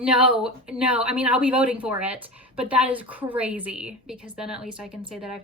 No, I mean, I'll be voting for it, but that is crazy because then at least I can say that I've.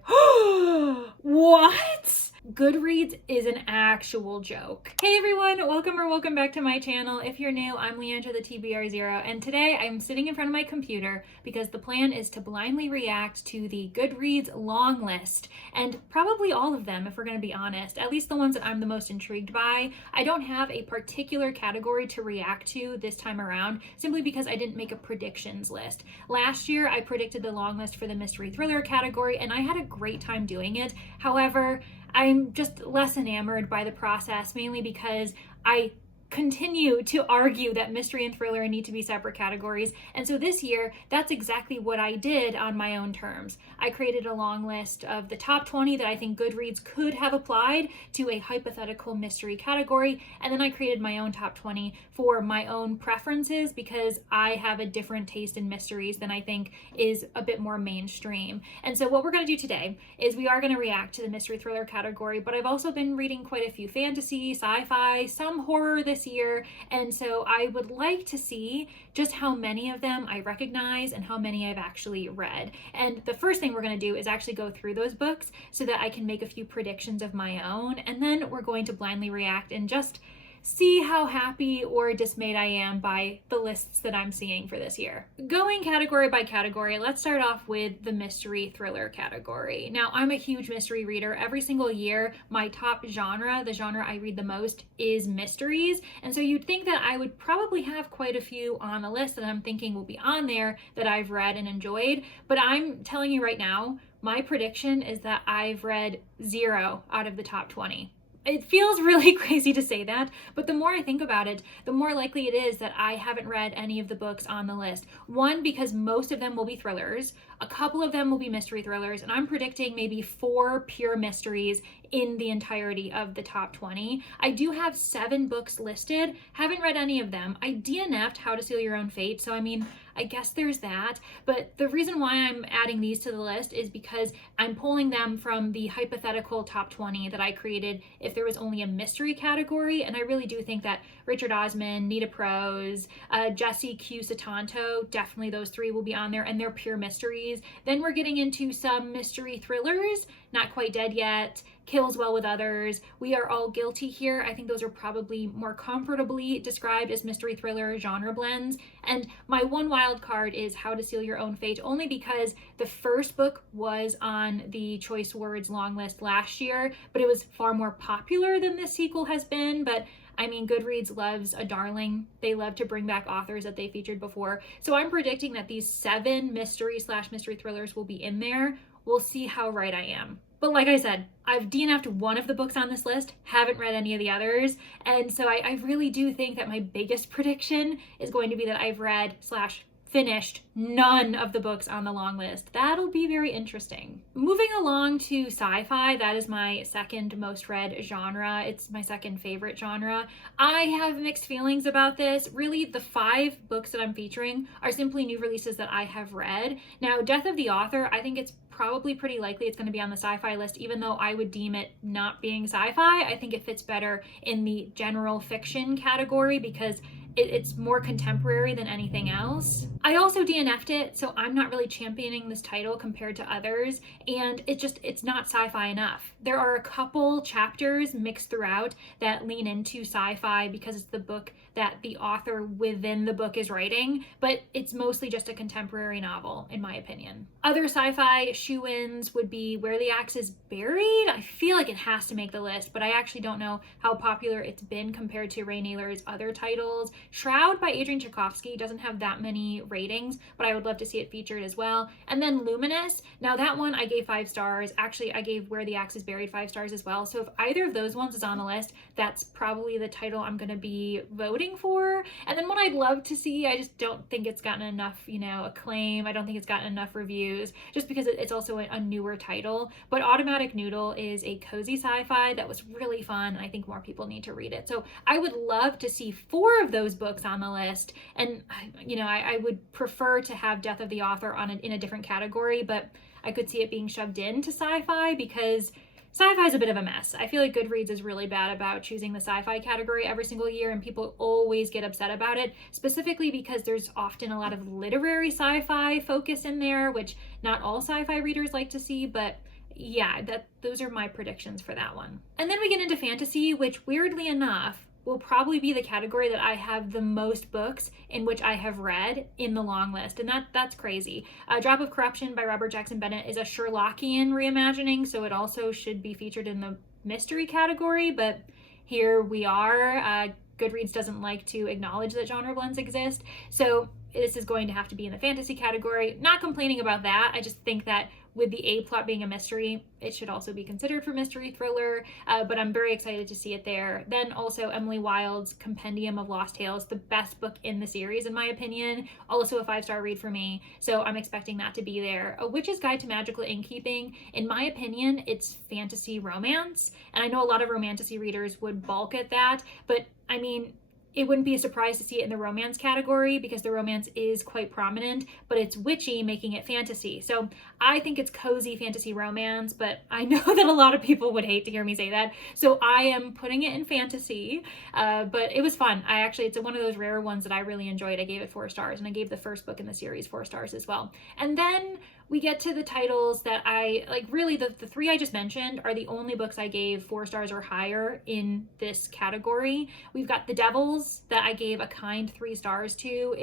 What? Goodreads is an actual joke. Hey everyone, welcome back to my channel. If you're new, I'm Leandra the TBR0, and today I'm sitting in front of my computer because the plan is to blindly react to the Goodreads long list, and probably all of them if we're going to be honest, at least the ones that I'm the most intrigued by. I don't have a particular category to react to this time around, simply because I didn't make a predictions list. Last year, I predicted the long list for the mystery thriller category, and I had a great time doing it. However, I'm just less enamored by the process, mainly because I continue to argue that mystery and thriller need to be separate categories. And so this year, that's exactly what I did on my own terms. I created a long list of the top 20 that I think Goodreads could have applied to a hypothetical mystery category. And then I created my own top 20 for my own preferences because I have a different taste in mysteries than I think is a bit more mainstream. And so what we're going to do today is we are going to react to the mystery thriller category, but I've also been reading quite a few fantasy, sci-fi, some horror this year, and so I would like to see just how many of them I recognize and how many I've actually read. And the first thing we're going to do is actually go through those books so that I can make a few predictions of my own, and then we're going to blindly react and just see how happy or dismayed I am by the lists that I'm seeing for this year. Going category by category, let's start off with the mystery thriller category. Now, I'm a huge mystery reader. Every single year, my top genre, the genre I read the most, is mysteries. And so you'd think that I would probably have quite a few on a list that I'm thinking will be on there that I've read and enjoyed. But I'm telling you right now, my prediction is that I've read 0 out of the top 20. It feels really crazy to say that, but the more I think about it, the more likely it is that I haven't read any of the books on the list. One, because most of them will be thrillers, a couple of them will be mystery thrillers, and I'm predicting maybe 4 pure mysteries in the entirety of the top 20. I do have 7 books listed, haven't read any of them. I DNF'd How to Seal Your Own Fate, so I mean, I guess there's that, but the reason why I'm adding these to the list is because I'm pulling them from the hypothetical top 20 that I created if there was only a mystery category, and I really do think that Richard Osman, Nita Prose, Jesse Q. Satanto, definitely those 3 will be on there, and they're pure mysteries. Then we're getting into some mystery thrillers, Not Quite Dead Yet, Kills Well with Others, We Are All Guilty here. I think those are probably more comfortably described as mystery thriller genre blends. And my one wild card is How to Seal Your Own Fate, only because the first book was on the Choice Words long list last year, but it was far more popular than this sequel has been. But I mean, Goodreads loves a darling. They love to bring back authors that they featured before. So I'm predicting that these 7 mystery/mystery thrillers will be in there. We'll see how right I am. But like I said, I've DNF'd one of the books on this list, haven't read any of the others, and so I really do think that my biggest prediction is going to be that I've read/finished none of the books on the long list. That'll be very interesting. Moving along to sci-fi, that is my second most read genre. It's my second favorite genre. I have mixed feelings about this. Really, the 5 books that I'm featuring are simply new releases that I have read. Now, Death of the Author, I think it's probably pretty likely it's going to be on the sci-fi list, even though I would deem it not being sci-fi. I think it fits better in the general fiction category because it's more contemporary than anything else. I also DNF'd it, so I'm not really championing this title compared to others, and it's not sci-fi enough. There are a couple chapters mixed throughout that lean into sci-fi because it's the book that the author within the book is writing, but it's mostly just a contemporary novel, in my opinion. Other sci-fi shoo-ins would be Where the Axe is Buried. I feel like it has to make the list, but I actually don't know how popular it's been compared to Ray Naylor's other titles. Shroud by Adrian Tchaikovsky doesn't have that many ratings, but I would love to see it featured as well. And then Luminous. Now that one I gave 5 stars. Actually, I gave Where the Axe is Buried 5 stars as well. So if either of those ones is on the list, that's probably the title I'm going to be voting for. And then one I'd love to see, I just don't think it's gotten enough, acclaim. I don't think it's gotten enough reviews just because it's also a newer title. But Automatic Noodle is a cozy sci-fi that was really fun, and I think more people need to read it. So I would love to see 4 of those books on the list, and I would prefer to have Death of the Author in a different category, but I could see it being shoved into sci-fi because Sci-fi is a bit of a mess. I feel like Goodreads is really bad about choosing the sci-fi category every single year, and people always get upset about it, specifically because there's often a lot of literary sci-fi focus in there, which not all sci-fi readers like to see, but yeah, those are my predictions for that one. And then we get into fantasy, which weirdly enough will probably be the category that I have the most books in which I have read in the long list, and that's crazy. Drop of Corruption by Robert Jackson Bennett is a Sherlockian reimagining, so it also should be featured in the mystery category, but here we are. Goodreads doesn't like to acknowledge that genre blends exist, so this is going to have to be in the fantasy category. Not complaining about that, I just think that with the A plot being a mystery, it should also be considered for mystery thriller, but I'm very excited to see it there. Then also Emily Wilde's Compendium of Lost Tales, the best book in the series in my opinion, also a 5-star read for me, so I'm expecting that to be there. A Witch's Guide to Magical Innkeeping, in my opinion, it's fantasy romance, and I know a lot of romantasy readers would balk at that, but I mean, it wouldn't be a surprise to see it in the romance category because the romance is quite prominent, but it's witchy, making it fantasy. So I think it's cozy fantasy romance, but I know that a lot of people would hate to hear me say that. So I am putting it in fantasy, but it was fun. It's one of those rare ones that I really enjoyed. I gave it 4 stars, and I gave the first book in the series 4 stars as well. And then we get to the titles that I like. Really, the 3 I just mentioned are the only books I gave 4 stars or higher in this category. We've got The Devils that I gave a kind 3 stars to.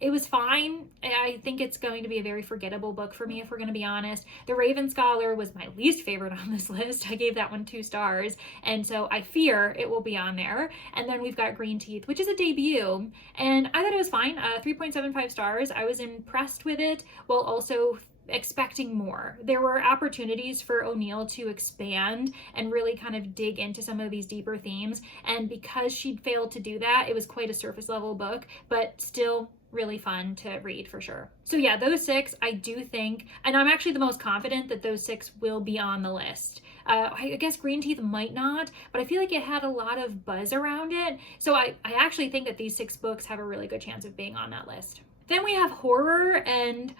It was fine. I think it's going to be a very forgettable book for me, if we're going to be honest. The Raven Scholar was my least favorite on this list. I gave that one 2 stars, and so I fear it will be on there. And then we've got Green Teeth, which is a debut, and I thought it was fine. 3.75 stars. I was impressed with it, while also expecting more. There were opportunities for O'Neill to expand and really kind of dig into some of these deeper themes, and because she'd failed to do that, it was quite a surface level book, but still really fun to read for sure. So yeah, those 6 I do think, and I'm actually the most confident that those 6 will be on the list. I guess Green Teeth might not, but I feel like it had a lot of buzz around it, so I actually think that these 6 books have a really good chance of being on that list. Then we have horror, and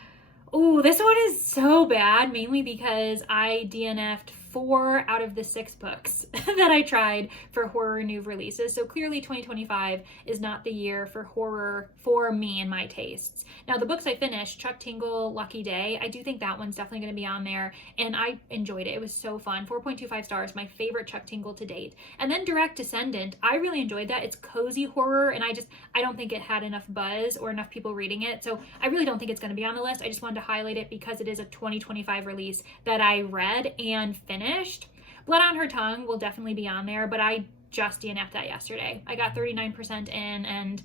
oh, this one is so bad, mainly because I DNF'd 4 out of the 6 books that I tried for horror new releases. So clearly 2025 is not the year for horror for me and my tastes. Now, the books I finished, Chuck Tingle, Lucky Day, I do think that one's definitely going to be on there, and I enjoyed it. It was so fun. 4.25 stars, my favorite Chuck Tingle to date. And then Direct Descendant, I really enjoyed that. It's cozy horror, and I don't think it had enough buzz or enough people reading it, so I really don't think it's going to be on the list. I just wanted to highlight it because it is a 2025 release that I read and finished. Blood on Her Tongue will definitely be on there, but I just DNF'd that yesterday. I got 39% in, and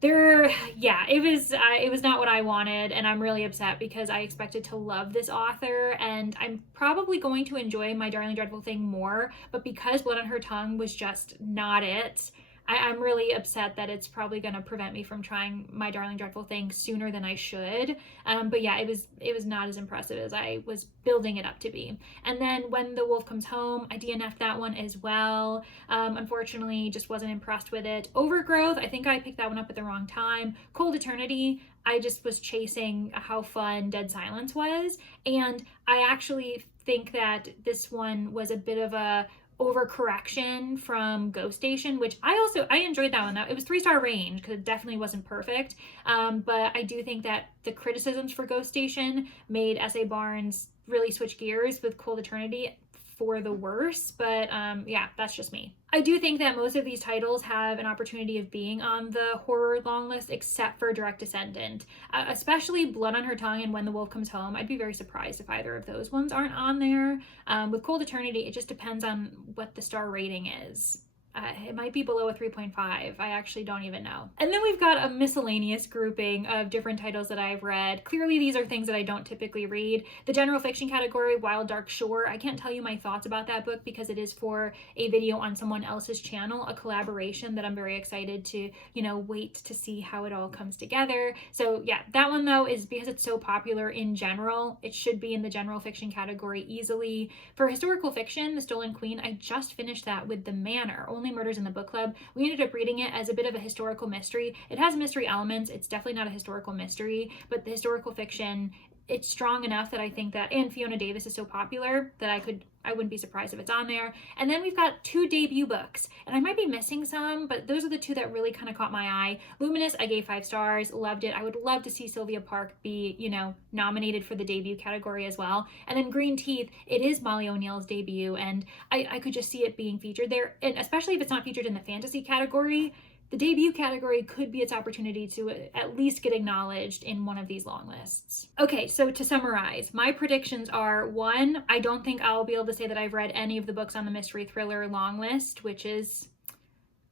it was not what I wanted, and I'm really upset because I expected to love this author, and I'm probably going to enjoy My Darling Dreadful Thing more, but because Blood on Her Tongue was just not it, I'm really upset that it's probably going to prevent me from trying My Darling Dreadful Thing sooner than I should. But yeah, it was not as impressive as I was building it up to be. And then When the Wolf Comes Home, I DNF'd that one as well. Unfortunately, just wasn't impressed with it. Overgrowth, I think I picked that one up at the wrong time. Cold Eternity, I just was chasing how fun Dead Silence was. And I actually think that this one was a bit of a overcorrection from Ghost Station, which I enjoyed that one. It was 3-star range because it definitely wasn't perfect, but I do think that the criticisms for Ghost Station made S.A. Barnes really switch gears with Cold Eternity for the worse, but yeah, that's just me. I do think that most of these titles have an opportunity of being on the horror long list, except for Direct Descendant, especially Blood on Her Tongue and When the Wolf Comes Home. I'd be very surprised if either of those ones aren't on there. With Cold Eternity, it just depends on what the star rating is. It might be below a 3.5. I actually don't even know. And then we've got a miscellaneous grouping of different titles that I've read. Clearly, these are things that I don't typically read. The general fiction category, Wild Dark Shore. I can't tell you my thoughts about that book because it is for a video on someone else's channel, a collaboration that I'm very excited to, wait to see how it all comes together. So yeah, that one though is because it's so popular in general, it should be in the general fiction category easily. For historical fiction, The Stolen Queen, I just finished that with The Manor, Only Murders in the Book Club. We ended up reading it as a bit of a historical mystery. It has mystery elements. It's definitely not a historical mystery, but the historical fiction it's strong enough that I think that, and Fiona Davis is so popular that I wouldn't be surprised if it's on there. And then we've got 2 debut books, and I might be missing some, but those are the 2 that really kind of caught my eye. Luminous, I gave 5 stars, loved it. I would love to see Sylvia Park be, nominated for the debut category as well. And then Green Teeth, it is Molly O'Neill's debut, and I could just see it being featured there, and especially if it's not featured in the fantasy category, the debut category could be its opportunity to at least get acknowledged in one of these long lists. Okay, so to summarize, my predictions are: 1, I don't think I'll be able to say that I've read any of the books on the mystery thriller long list, which is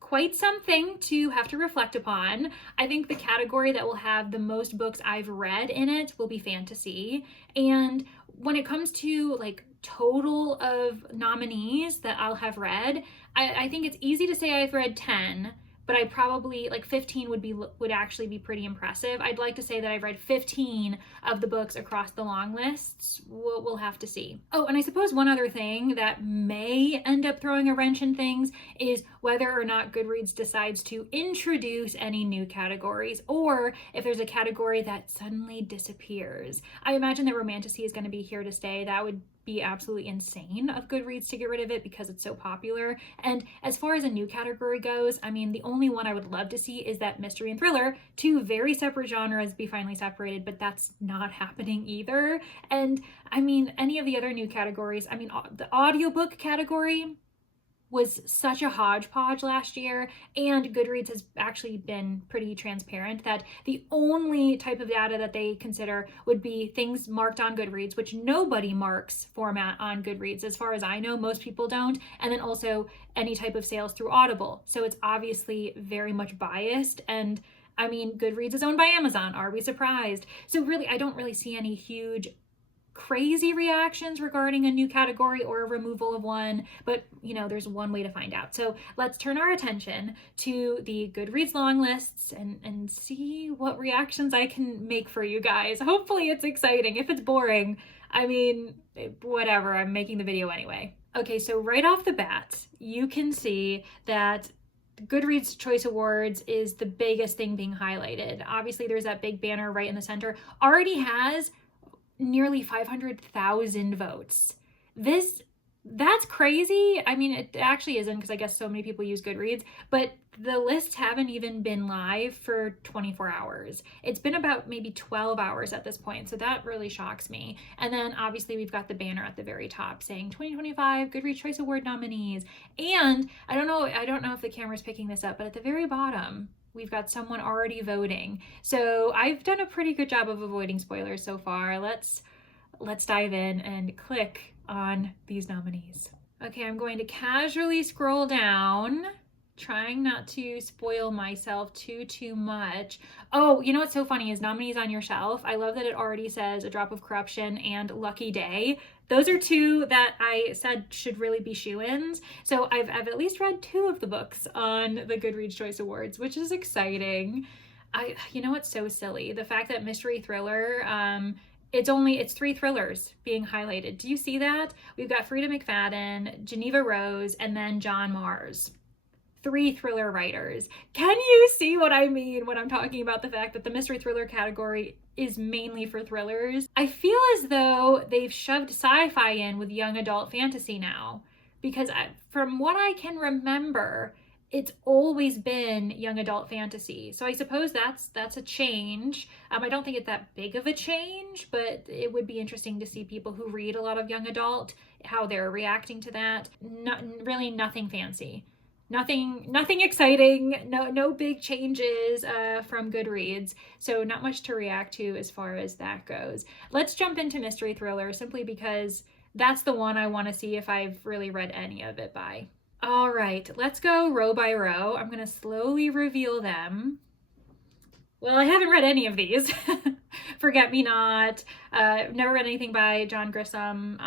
quite something to have to reflect upon. I think the category that will have the most books I've read in it will be fantasy. And when it comes to like total of nominees that I'll have read, I think it's easy to say I've read 10, but I probably, like 15 would actually be pretty impressive. I'd like to say that I've read 15 of the books across the long lists. We'll have to see. Oh, and I suppose one other thing that may end up throwing a wrench in things is whether or not Goodreads decides to introduce any new categories, or if there's a category that suddenly disappears. I imagine that Romantasy is going to be here to stay. That would be absolutely insane of Goodreads to get rid of it because it's so popular. And as far as a new category goes, I mean, the only one I would love to see is that mystery and thriller, 2 very separate genres, be finally separated, but that's not happening either. And I mean, any of the other new categories, I mean, the audiobook category was such a hodgepodge last year, and Goodreads has actually been pretty transparent that the only type of data that they consider would be things marked on Goodreads, which nobody marks format on Goodreads. As far as I know, most people don't. And then also any type of sales through Audible. So it's obviously very much biased. And I mean, Goodreads is owned by Amazon. Are we surprised? So really, I don't really see any huge crazy reactions regarding a new category or a removal of one, but there's one way to find out. So let's turn our attention to the Goodreads long lists and see what reactions I can make for you guys. Hopefully it's exciting. If it's boring, I mean, whatever, I'm making the video anyway. Okay, so right off the bat, you can see that Goodreads Choice Awards is the biggest thing being highlighted. Obviously, there's that big banner right in the center. Already has nearly 500,000 votes. That's crazy. I mean, it actually isn't, because I guess so many people use Goodreads, but the lists haven't even been live for 24 hours. It's been about maybe 12 hours at this point, so that really shocks me. And then obviously we've got the banner at the very top saying 2025 Goodreads Choice Award nominees. And I don't know if the camera's picking this up, but at the very bottom, we've got someone already voting. So I've done a pretty good job of avoiding spoilers so far. Let's dive in and click on these nominees. Okay, I'm going to casually scroll down, trying not to spoil myself too much. Oh, you know what's so funny is Nominees on Your Shelf. I love that it already says A Drop of Corruption and Lucky Day. Those are 2 that I said should really be shoo-ins. So I've at least read 2 of the books on the Goodreads Choice Awards, which is exciting. You know what's so silly? The fact that mystery thriller, it's 3 thrillers being highlighted. Do you see that? We've got Frida McFadden, Geneva Rose, and then John Mars. 3 thriller writers. Can you see what I mean when I'm talking about the fact that the mystery thriller category is mainly for thrillers? I feel as though they've shoved sci-fi in with young adult fantasy now, because from what I can remember, it's always been young adult fantasy. So I suppose that's a change. I don't think it's that big of a change, but it would be interesting to see people who read a lot of young adult, how they're reacting to that. Really nothing fancy. Nothing exciting, no big changes from Goodreads, so not much to react to as far as that goes. Let's jump into mystery thriller, simply because that's the one I want to see if I've really read any of it by. All right, let's go row by row. I'm going to slowly reveal them. Well, I haven't read any of these. Forget Me Not. Never read anything by John Grisham.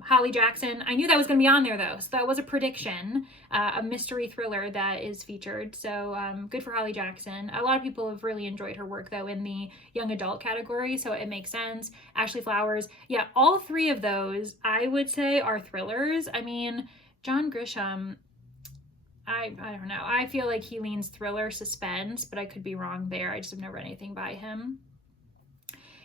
Holly Jackson. I knew that was going to be on there, though. So that was a prediction. A mystery thriller that is featured. So good for Holly Jackson. A lot of people have really enjoyed her work, though, in the young adult category. So it makes sense. Ashley Flowers. Yeah, all 3 of those, I would say, are thrillers. I mean, John Grisham, I don't know. I feel like he leans thriller suspense, but I could be wrong there. I just have never read anything by him.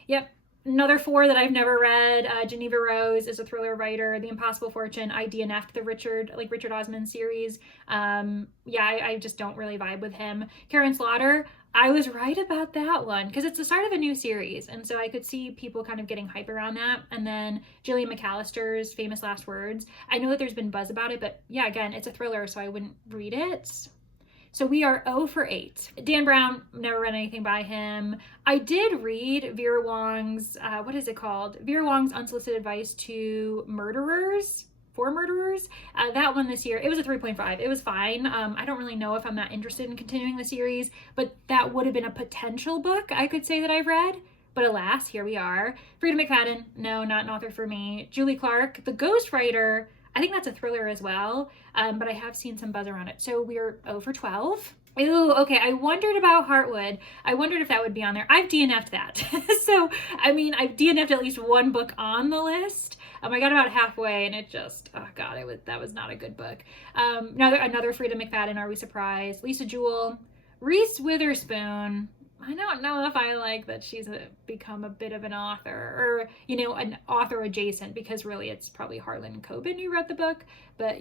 Yep. Another 4 that I've never read. Geneva Rose is a thriller writer. The Impossible Fortune, I DNF'd the Richard Osman series. I just don't really vibe with him. Karen Slaughter, I was right about that one because it's the start of a new series, and so I could see people kind of getting hype around that. And then Gillian McAllister's Famous Last Words. I know that there's been buzz about it, but yeah, again, it's a thriller, so I wouldn't read it. So we are 0 for 8. Dan Brown, never read anything by him. I did read Vera Wong's, what is it called? Vera Wong's Unsolicited Advice to Murderers. For Murderers. That one this year, it was a 3.5. It was fine. I don't really know if I'm that interested in continuing the series, but that would have been a potential book I could say that I've read. But alas, here we are. Frida McFadden, no, not an author for me. Julie Clark, The Ghostwriter, I think that's a thriller as well, but I have seen some buzz around it. So we're 0 for 12. Ooh, okay, I wondered about Heartwood. I wondered if that would be on there. I've DNF'd that. So, I mean, I've DNF'd at least one book on the list. I got about halfway and it just, oh God, that was not a good book. Another Frida McFadden, Are We Surprised? Lisa Jewell, Reese Witherspoon. I don't know if I like that she's become a bit of an author, or, an author adjacent, because really it's probably Harlan Coben who wrote the book, but,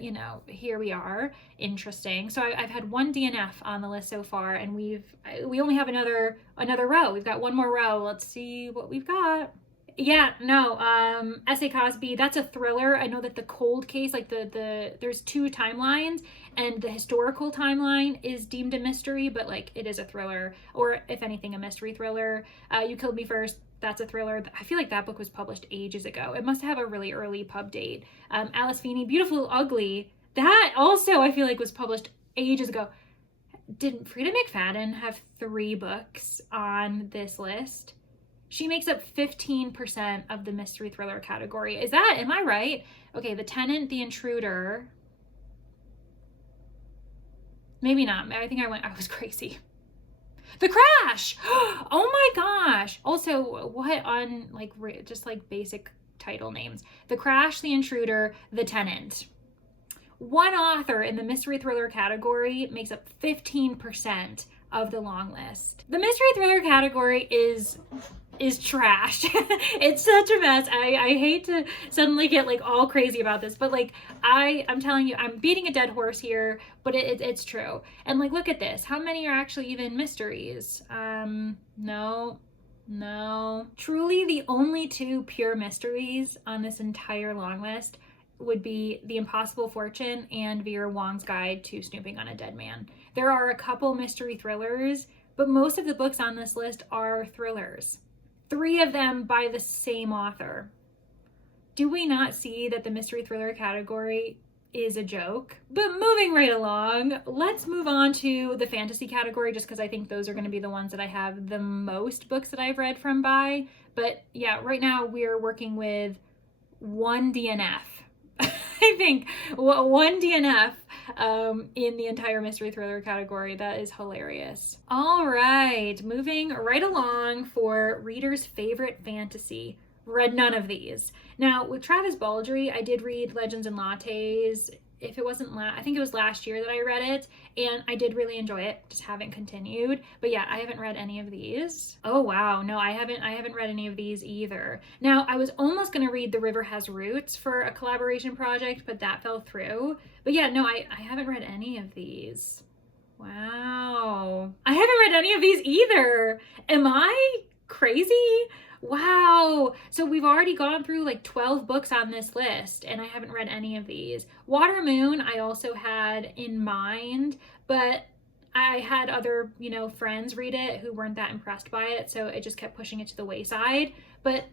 here we are. Interesting. So I've had one DNF on the list so far, and we only have another row. We've got one more row. Let's see what we've got. Yeah, no, S.A. Cosby, that's a thriller. I know that the cold case, like there's 2 timelines, and the historical timeline is deemed a mystery, but like it is a thriller, or if anything, a mystery thriller. You Killed Me First, that's a thriller. I feel like that book was published ages ago. It must have a really early pub date. Alice Feeney, Beautiful Ugly, that also I feel like was published ages ago. Did Frida McFadden have 3 books on this list? She makes up 15% of the mystery thriller category. Am I right? Okay, The Tenant, The Intruder. Maybe not. I think I was crazy. The Crash! Oh my gosh! Also, what on, just basic title names? The Crash, The Intruder, The Tenant. One author in the mystery thriller category makes up 15% of the long list. The mystery thriller category is trash. It's such a mess. I hate to suddenly get all crazy about this, but I'm telling you, I'm beating a dead horse here, but it's true. And look at this. How many are actually even mysteries? No. Truly the only 2 pure mysteries on this entire long list would be The Impossible Fortune and Vera Wong's Guide to Snooping on a Dead Man. There are a couple mystery thrillers, but most of the books on this list are thrillers. 3 of them by the same author. Do we not see that the mystery thriller category is a joke? But moving right along, let's move on to the fantasy category, just because I think those are going to be the ones that I have the most books that I've read from by. But yeah, right now we're working with 1 DNF. I think one DNF in the entire mystery thriller category. That is hilarious. All right, moving right along for readers' favorite fantasy. Read none of these. Now, with Travis Baldree, I did read Legends and Lattes. If it wasn't I think it was last year that I read it, and I did really enjoy it. Just haven't continued. But yeah, I haven't read any of these. Oh wow, no, I haven't read any of these either. Now, I was almost gonna read The River Has Roots for a collaboration project, but that fell through. But yeah, no, I haven't read any of these. Wow. I haven't read any of these either. Am I crazy? Wow. So we've already gone through 12 books on this list, and I haven't read any of these. Water Moon I also had in mind, but I had other, friends read it who weren't that impressed by it, so it just kept pushing it to the wayside. But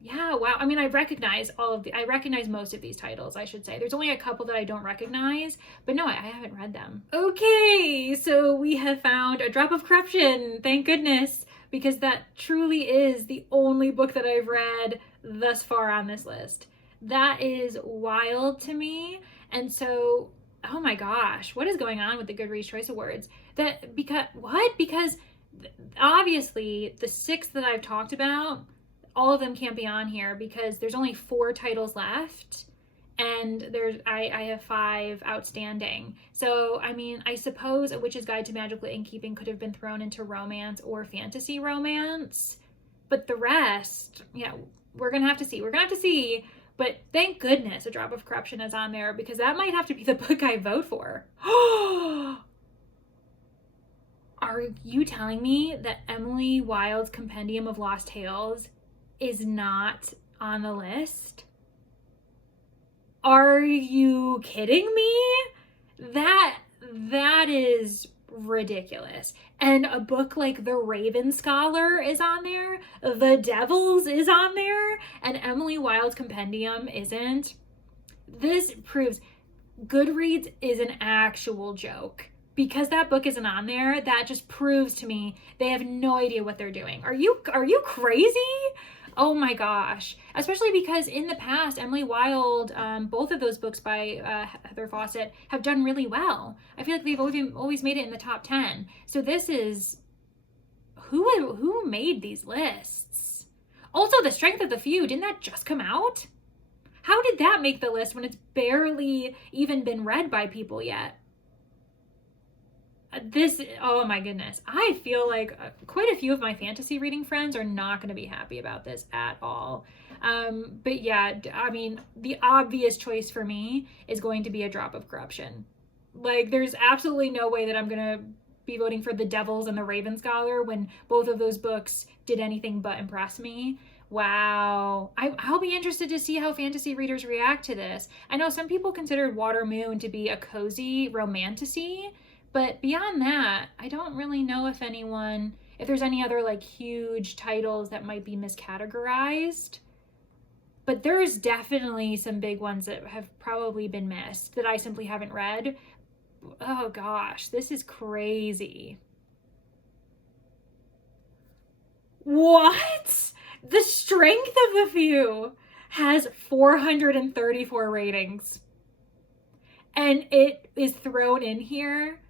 yeah, wow. I mean, I recognize most of these titles, I should say. There's only a couple that I don't recognize, but no, I haven't read them. Okay, so we have found A Drop of Corruption, thank goodness, because that truly is the only book that I've read thus far on this list. That is wild to me. And so, oh my gosh, what is going on with the Goodreads Choice Awards? Because obviously the 6 that I've talked about, all of them can't be on here because there's only 4 titles left, and I have 5 outstanding. So, I mean, I suppose A Witch's Guide to Magical Innkeeping could have been thrown into romance or fantasy romance, But the rest, we're gonna have to see. We're gonna have to see. But thank goodness A Drop of Corruption is on there, because that might have to be the book I vote for. Are you telling me that Emily Wilde's Compendium of Lost Tales is not on the list? Are you kidding me? That is ridiculous. And a book like The Raven Scholar is on there, The Devils is on there, and Emily Wilde's Compendium isn't. This proves Goodreads is an actual joke. Because that book isn't on there, that just proves to me they have no idea what they're doing. Are you crazy? Oh my gosh. Especially because in the past, Emily Wilde, both of those books by Heather Fawcett have done really well. I feel like they've always made it in the top 10. So this is, who made these lists? Also, The Strength of the Few, didn't that just come out? How did that make the list when it's barely even been read by people yet? Oh my goodness. I feel like quite a few of my fantasy reading friends are not going to be happy about this at all. But yeah, I mean, the obvious choice for me is going to be A Drop of Corruption. Like, there's absolutely no way that I'm going to be voting for The Devils and The Raven Scholar when both of those books did anything but impress me. Wow. I'll be interested to see how fantasy readers react to this. I know some people considered Water Moon to be a cozy romantasy, but beyond that, I don't really know if there's any other like huge titles that might be miscategorized. But there's definitely some big ones that have probably been missed that I simply haven't read. Oh gosh, this is crazy. What? The Strength of the Few has 434 ratings. And it is thrown in here.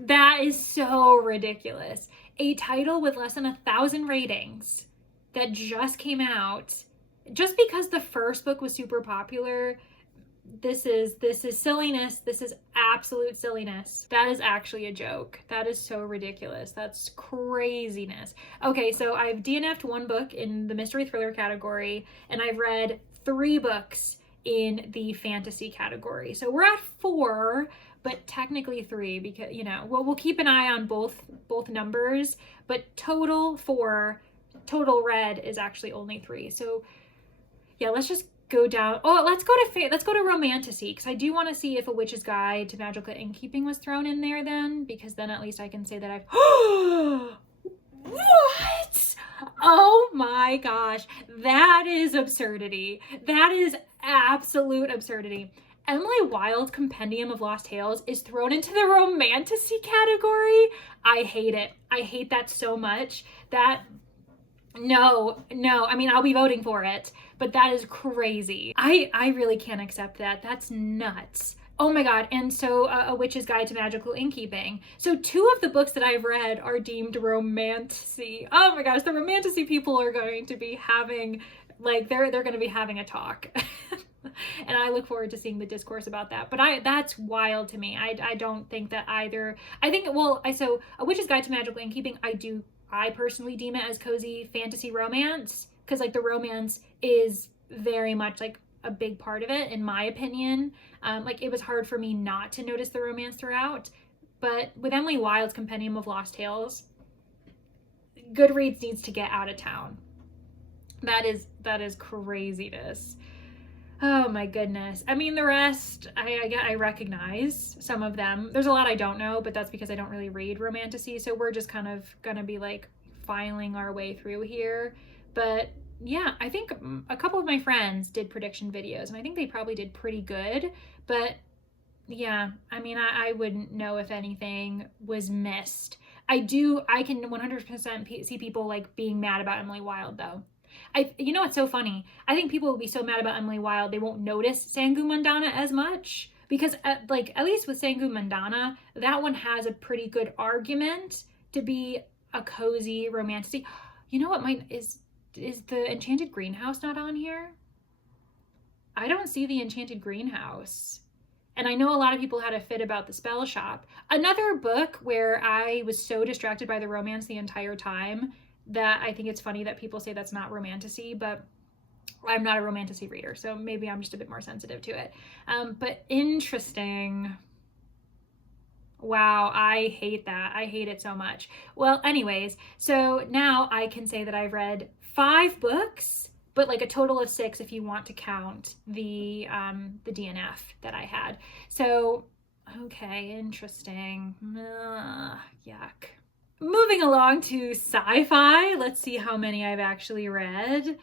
That is so ridiculous. A title with less than 1,000 ratings that just came out, just because the first book was super popular. This is silliness. This is absolute silliness. That is actually a joke. That is so ridiculous. That's craziness. Okay, so I've DNF'd one book in the mystery thriller category, and I've read 3 books in the fantasy category. So we're at 4, but technically 3, because, we'll keep an eye on both numbers, but total 4, total read is actually only 3. So yeah, let's just go down. Oh, let's go to Romantasy, because I do want to see if A Witch's Guide to Magical Innkeeping was thrown in there then, because then at least I can say that I've what? Oh my gosh, that is absurdity. That is absolute absurdity. Emily Wilde's Compendium of Lost Tales is thrown into the Romantasy category. I hate it. I hate that so much. No, I mean, I'll be voting for it, but that is crazy. I really can't accept that. That's nuts. Oh my God. And so A Witch's Guide to Magical Innkeeping. So 2 of the books that I've read are deemed romantasy. Oh my gosh, the romantasy people are going to be having, they're going to be having a talk. And I look forward to seeing the discourse about that. But that's wild to me. I don't think that either. So A Witch's Guide to Magical Innkeeping, I personally deem it as cozy fantasy romance, because the romance is very much a big part of it, in my opinion. It was hard for me not to notice the romance throughout. But with Emily Wilde's Compendium of Lost Tales, Goodreads needs to get out of town. That is craziness. Oh my goodness. I mean, the rest, I recognize some of them. There's a lot I don't know, but that's because I don't really read Romantasy, so we're just kind of gonna be filing our way through here. But yeah, I think a couple of my friends did prediction videos, and I think they probably did pretty good. But yeah, I mean, I wouldn't know if anything was missed. I can 100% see people being mad about Emily Wilde though. It's so funny. I think people will be so mad about Emily Wilde, they won't notice Sangu Mandana as much, because at least with Sangu Mandana, that one has a pretty good argument to be a cozy romantasy. You know what is the Enchanted Greenhouse not on here? I don't see the Enchanted Greenhouse. And I know a lot of people had a fit about The Spell Shop. Another book where I was so distracted by the romance the entire time that I think it's funny that people say that's not romantasy, but I'm not a romantasy reader, so maybe I'm just a bit more sensitive to it. But interesting. Wow, I hate that. I hate it so much. Well, anyways, so now I can say that I've read 5 books, but like a total of 6 if you want to count the DNF that I had. So, okay, interesting. Yuck. Moving along to sci-fi, let's see how many I've actually read.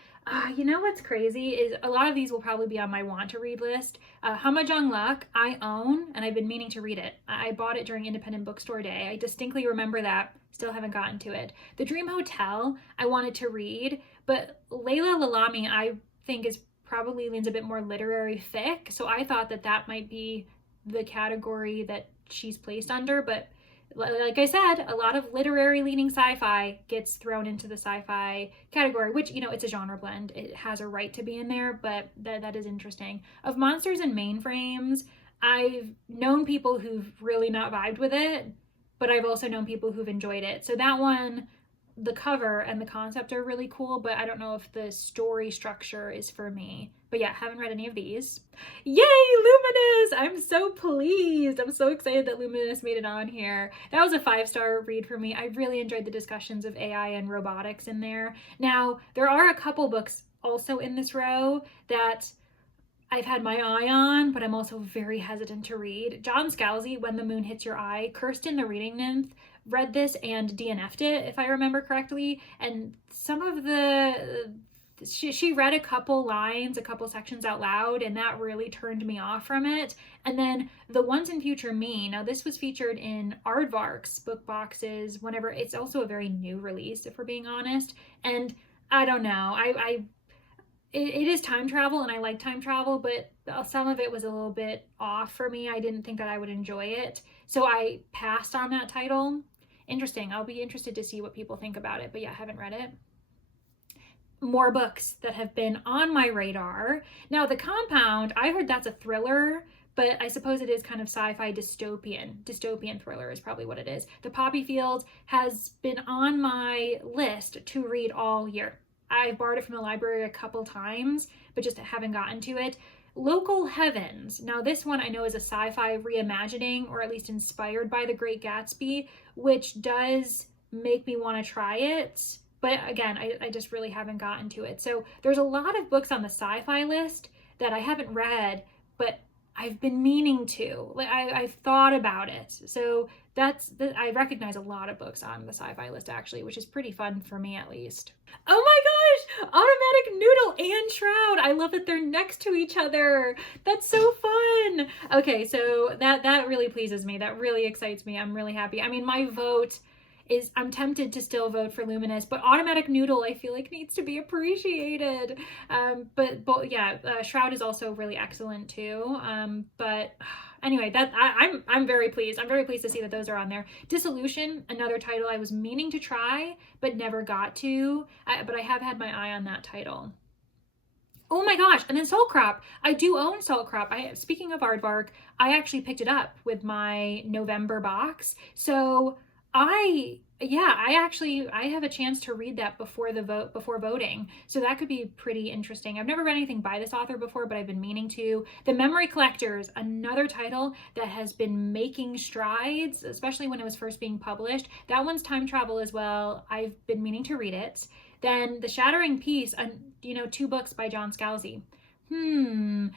You know what's crazy is a lot of these will probably be on my want to read list. Hamajang Luck, I own, and I've been meaning to read it. I bought it during Independent Bookstore Day. I distinctly remember that. Still haven't gotten to it. The Dream Hotel, I wanted to read, but Layla Lalami, I think, is probably leans a bit more literary fic. So I thought that that might be the category that she's placed under, but like I said, a lot of literary leaning sci-fi gets thrown into the sci-fi category, which, you know, it's a genre blend. It has a right to be in there, but that is interesting. Of Monsters and Mainframes, I've known people who've really not vibed with it, but I've also known people who've enjoyed it. So that one, the cover and the concept are really cool, but I don't know if the story structure is for me. But yeah, haven't read any of these. Yay, Luminous! I'm so pleased. I'm so excited that Luminous made it on here. That was a 5-star read for me. I really enjoyed the discussions of AI and robotics in there. Now, there are a couple books also in this row that I've had my eye on, but I'm also very hesitant to read. John Scalzi, When the Moon Hits Your Eye. Kirsten, the reading nymph, read this and DNF'd it, if I remember correctly. And some of she read a couple lines, a couple sections out loud, and that really turned me off from it. And then The Once and Future Me. Now, this was featured in Aardvark's book boxes whenever, it's also a very new release, if we're being honest. And I don't know, it is time travel, and I like time travel, but some of it was a little bit off for me. I didn't think that I would enjoy it, so I passed on that title. Interesting. I'll be interested to see what people think about it, but yeah, I haven't read it. More books that have been on my radar. Now, The Compound, I heard that's a thriller, but I suppose it is kind of sci-fi dystopian thriller is probably what it is. The Poppy Field has been on my list to read all year. I've borrowed it from the library a couple times, but just haven't gotten to it. Local Heavens. Now, this one I know is a sci-fi reimagining, or at least inspired by The Great Gatsby, which does make me want to try it. But again, I just really haven't gotten to it. So there's a lot of books on the sci-fi list that I haven't read, but I've been meaning to. Like I've thought about it. So I recognize a lot of books on the sci-fi list actually, which is pretty fun for me at least. Oh my gosh, Automatic Noodle and Shroud. I love that they're next to each other. That's so fun. Okay, so that really pleases me. That really excites me. I'm really happy. I mean, my vote is, I'm tempted to still vote for Luminous, but Automatic Noodle I feel like needs to be appreciated. But yeah, Shroud is also really excellent too. But anyway, I'm very pleased. I'm very pleased to see that those are on there. Dissolution, another title I was meaning to try but never got to. But I have had my eye on that title. Oh my gosh, and then Salt Crop. I do own Salt Crop. Speaking of Aardvark, I actually picked it up with my November box. So I have a chance to read that before voting. So that could be pretty interesting. I've never read anything by this author before, but I've been meaning to. The Memory Collectors, another title that has been making strides, especially when it was first being published. That one's time travel as well. I've been meaning to read it. Then The Shattering Peace, 2 books by John Scalzi. One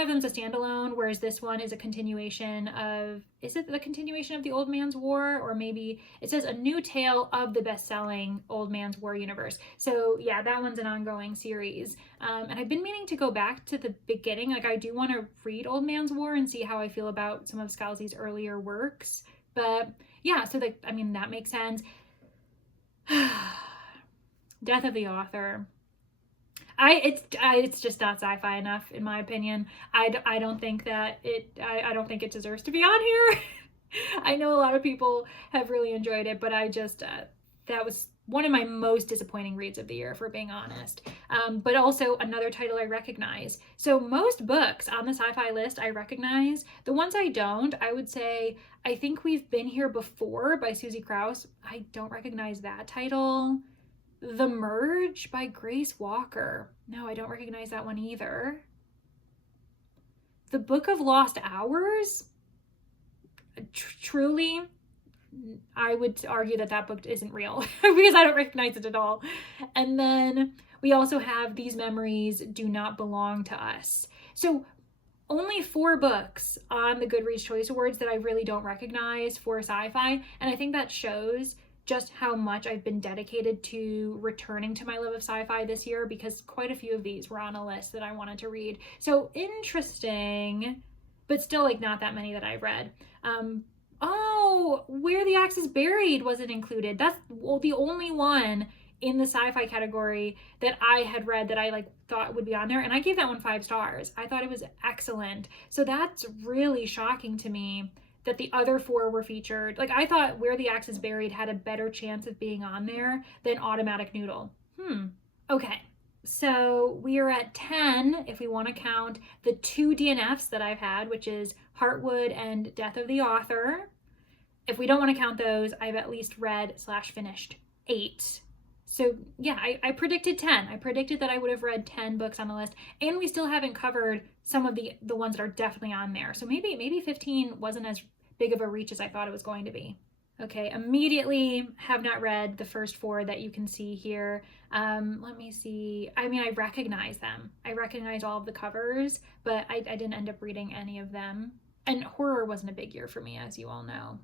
of them's a standalone, whereas this one is a continuation of, is it the continuation of The Old Man's War? Or maybe it says a new tale of the best-selling Old Man's War universe. So yeah, that one's an ongoing series. And I've been meaning to go back to the beginning. Like, I do want to read Old Man's War and see how I feel about some of Scalzi's earlier works. But yeah, so that makes sense. Death of the Author. It's just not sci-fi enough, in my opinion. I don't think that I don't think it deserves to be on here. I know a lot of people have really enjoyed it, but that was one of my most disappointing reads of the year, if we're being honest. But also another title I recognize. So most books on the sci-fi list I recognize. The ones I don't, I would say, I Think We've Been Here Before by Susie Krauss. I don't recognize that title. The Merge by Grace Walker. No, I don't recognize that one either. The Book of Lost Hours. Truly, I would argue that that book isn't real because I don't recognize it at all. And then we also have These Memories Do Not Belong to Us. So only 4 books on the Goodreads Choice Awards that I really don't recognize for sci-fi. And I think that shows just how much I've been dedicated to returning to my love of sci-fi this year, because quite a few of these were on a list that I wanted to read. So interesting, but still like not that many that I've read. Oh, Where the Axe is Buried wasn't included. That's the only one in the sci-fi category that I had read that I like thought would be on there, and I gave that one 5 stars. I thought it was excellent. So that's really shocking to me that the other 4 were featured. Like, I thought Where the Axe is Buried had a better chance of being on there than Automatic Noodle. Okay. So we are at 10 if we want to count the 2 DNFs that I've had, which is Heartwood and Death of the Author. If we don't want to count those, I've at least read/finished 8. So yeah, I predicted 10. I predicted that I would have read 10 books on the list, and we still haven't covered some of the ones that are definitely on there. So maybe 15 wasn't as big of a reach as I thought it was going to be. Okay, immediately have not read the first 4 that you can see here. Let me see. I mean, I recognize them. I recognize all of the covers, but I didn't end up reading any of them. And horror wasn't a big year for me, as you all know.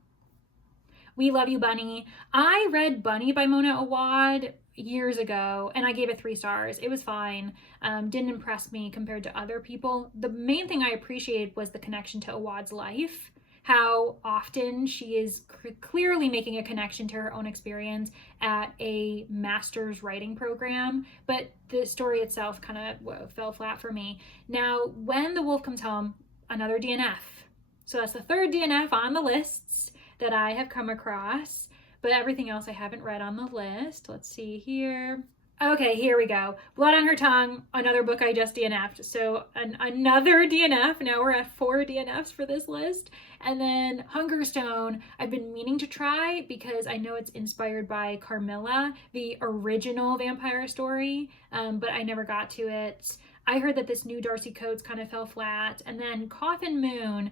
We Love You, Bunny. I read Bunny by Mona Awad years ago, and I gave it 3 stars. It was fine. Didn't impress me compared to other people. The main thing I appreciated was the connection to Awad's life, how often she is clearly making a connection to her own experience at a master's writing program, but the story itself kind of fell flat for me. Now, When the Wolf Comes Home, another DNF. So that's the 3rd DNF on the lists that I have come across, but everything else I haven't read on the list. Let's see here. Okay, here we go. Blood on Her Tongue, another book I just DNF'd. So another DNF. Now we're at 4 DNFs for this list. And then Hungerstone, I've been meaning to try because I know it's inspired by Carmilla, the original vampire story, but I never got to it. I heard that this new Darcy Coates kind of fell flat. And then Coffin Moon,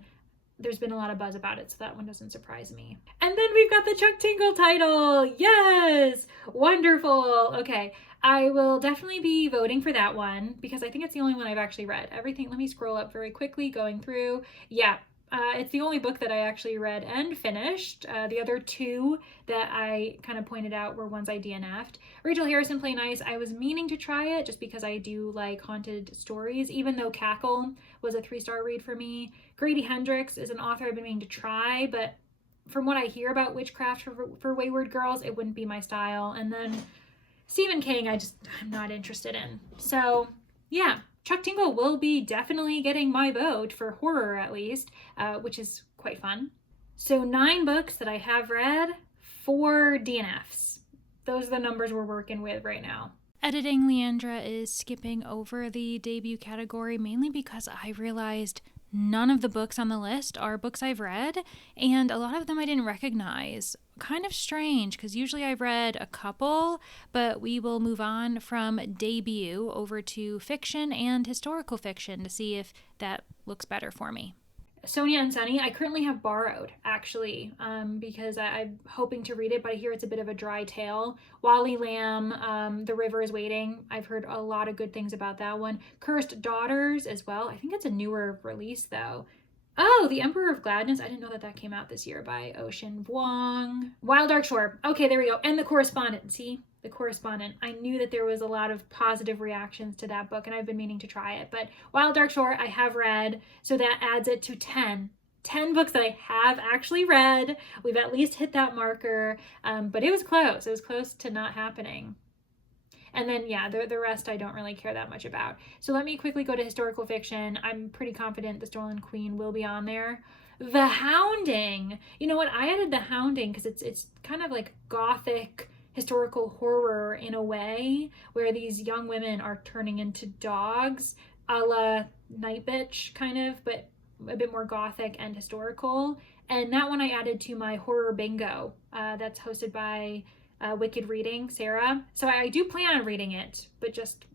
there's been a lot of buzz about it, so that one doesn't surprise me. And then we've got the Chuck Tingle title. Yes! Wonderful. Okay, I will definitely be voting for that one because I think it's the only one I've actually read. Everything, let me scroll up very quickly, going through. Yeah, it's the only book that I actually read and finished. The other 2 that I kind of pointed out were ones I DNF'd. Rachel Harrison, Play Nice. I was meaning to try it just because I do like haunted stories, even though Cackle was a 3-star read for me. Grady Hendrix is an author I've been meaning to try, but from what I hear about witchcraft for wayward girls, it wouldn't be my style. And then Stephen King, I'm not interested in. So yeah, Chuck Tingle will be definitely getting my vote for horror at least, which is quite fun. So 9 books that I have read, 4 DNFs. Those are the numbers we're working with right now. Editing Leandra is skipping over the debut category mainly because I realized none of the books on the list are books I've read, and a lot of them I didn't recognize. Kind of strange, because usually I've read a couple, but we will move on from debut over to fiction and historical fiction to see if that looks better for me. Sonia and Sunny, I currently have borrowed, actually, because I'm hoping to read it, but I hear it's a bit of a dry tale. Wally Lamb, The River is Waiting. I've heard a lot of good things about that one. Cursed Daughters as well. I think it's a newer release, though. Oh, The Emperor of Gladness. I didn't know that came out this year by Ocean Vuong. Wild Dark Shore. Okay, there we go. And The Correspondent. See? The Correspondent. I knew that there was a lot of positive reactions to that book, and I've been meaning to try it. But Wild Dark Shore, I have read, so that adds it to 10. 10 books that I have actually read. We've at least hit that marker, but it was close. It was close to not happening. And then, yeah, the rest I don't really care that much about. So let me quickly go to historical fiction. I'm pretty confident The Stolen Queen will be on there. The Hounding. You know what? I added The Hounding because it's kind of like gothic historical horror in a way, where these young women are turning into dogs, a la Night Bitch kind of, but a bit more gothic and historical. And that one I added to my horror bingo. That's hosted by Wicked Reading, Sarah. So I do plan on reading it, but just,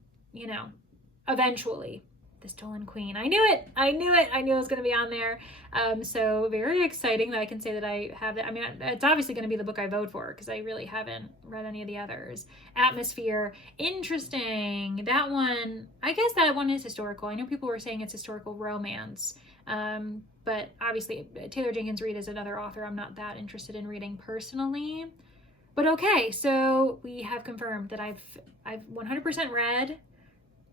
eventually. The Stolen Queen. I knew it. I knew it was going to be on there. So very exciting that I can say that I have that. I mean, it's obviously going to be the book I vote for because I really haven't read any of the others. Atmosphere. Interesting. That one, I guess that one is historical. I know people were saying it's historical romance. But obviously Taylor Jenkins Reid is another author I'm not that interested in reading personally. But okay, so we have confirmed that I've 100% read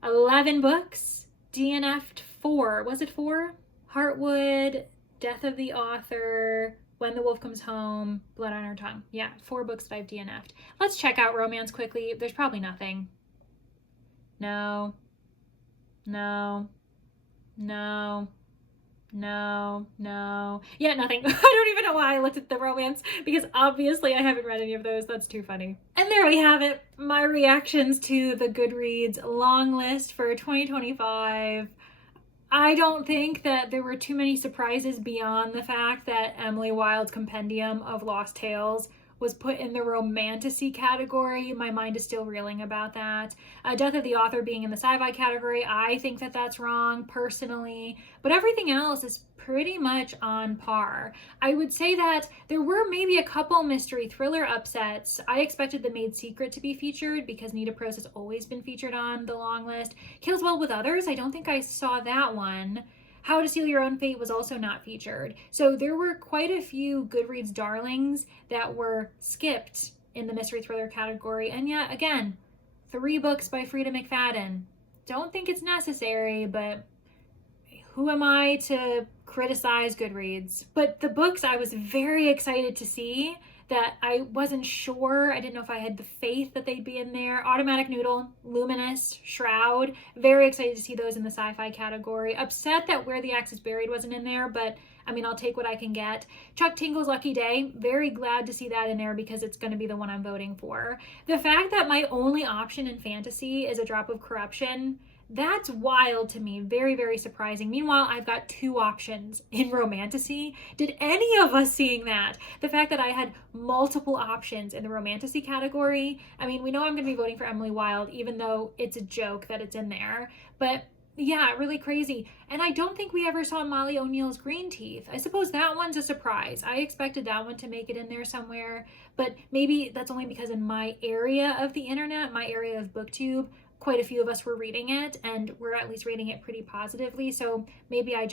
11 books. DNF'd 4. Was it 4? Heartwood, Death of the Author, When the Wolf Comes Home, Blood on Her Tongue. Yeah, 4 books that I've DNF'd. Let's check out romance quickly. There's probably nothing. No. Yeah, nothing. I don't even know why I looked at the romance because obviously I haven't read any of those. That's too funny. And there we have it. My reactions to the Goodreads long list for 2025. I don't think that there were too many surprises beyond the fact that Emily Wilde's Compendium of Lost Tales was put in the Romantasy category. My mind is still reeling about that. Death of the Author being in the sci-fi category, I think that that's wrong personally, but everything else is pretty much on par. I would say that there were maybe a couple mystery thriller upsets. I expected The Maid Secret to be featured because Nita Prose has always been featured on the long list. Kills Well with Others, I don't think I saw that one. How to Seal Your Own Fate was also not featured. So there were quite a few Goodreads darlings that were skipped in the mystery thriller category. And yet, again, 3 books by Frida McFadden. Don't think it's necessary, but who am I to criticize Goodreads? But the books I was very excited to see that I wasn't sure. I didn't know if I had the faith that they'd be in there. Automatic Noodle, Luminous, Shroud. Very excited to see those in the sci-fi category. Upset that Where the Axe is Buried wasn't in there, but I mean, I'll take what I can get. Chuck Tingle's Lucky Day. Very glad to see that in there because it's going to be the one I'm voting for. The fact that my only option in fantasy is A Drop of Corruption, that's wild to me. Very, very surprising. Meanwhile, I've got 2 options in Romantasy. Did any of us seeing that? The fact that I had multiple options in the Romantasy category. I mean, we know I'm going to be voting for Emily Wilde, even though it's a joke that it's in there. But yeah, really crazy. And I don't think we ever saw Molly O'Neill's Green Teeth. I suppose that one's a surprise. I expected that one to make it in there somewhere. But maybe that's only because in my area of the internet, my area of BookTube, quite a few of us were reading it and we're at least rating it pretty positively. So maybe I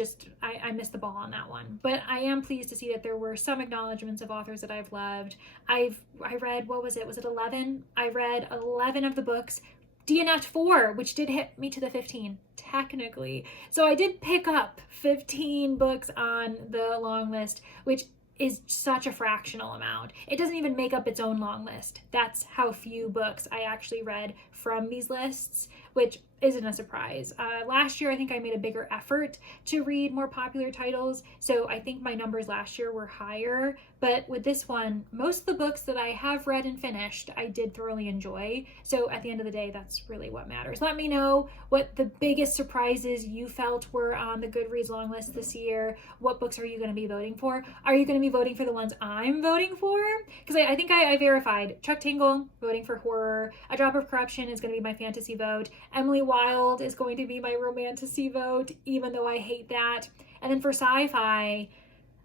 missed the ball on that one. But I am pleased to see that there were some acknowledgements of authors that I've loved. I read, what was it? Was it 11? I read 11 of the books. DNF'd 4, which did hit me to the 15, technically. So I did pick up 15 books on the long list, which is such a fractional amount. It doesn't even make up its own long list. That's how few books I actually read from these lists, which isn't a surprise. Last year, I think I made a bigger effort to read more popular titles, so I think my numbers last year were higher, but with this one, most of the books that I have read and finished, I did thoroughly enjoy, so at the end of the day, that's really what matters. Let me know what the biggest surprises you felt were on the Goodreads long list this year. What books are you going to be voting for? Are you going to be voting for the ones I'm voting for? Because I think I verified. Chuck Tingle, voting for horror. A Drop of Corruption is going to be my fantasy vote. Emily Wilde is going to be my Romantasy vote, even though I hate that. And then for sci-fi,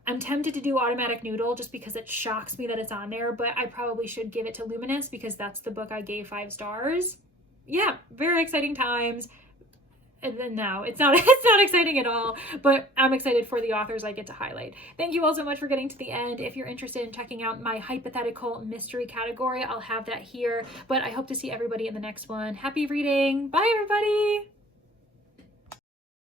I'm tempted to do Automatic Noodle just because it shocks me that it's on there, but I probably should give it to Luminous because that's the book I gave 5 stars. Yeah, very exciting times. And then no, it's not exciting at all, but I'm excited for the authors I get to highlight. Thank you all so much for getting to the end. If you're interested in checking out my hypothetical mystery category, I'll have that here, but I hope to see everybody in the next one. Happy reading. Bye, everybody.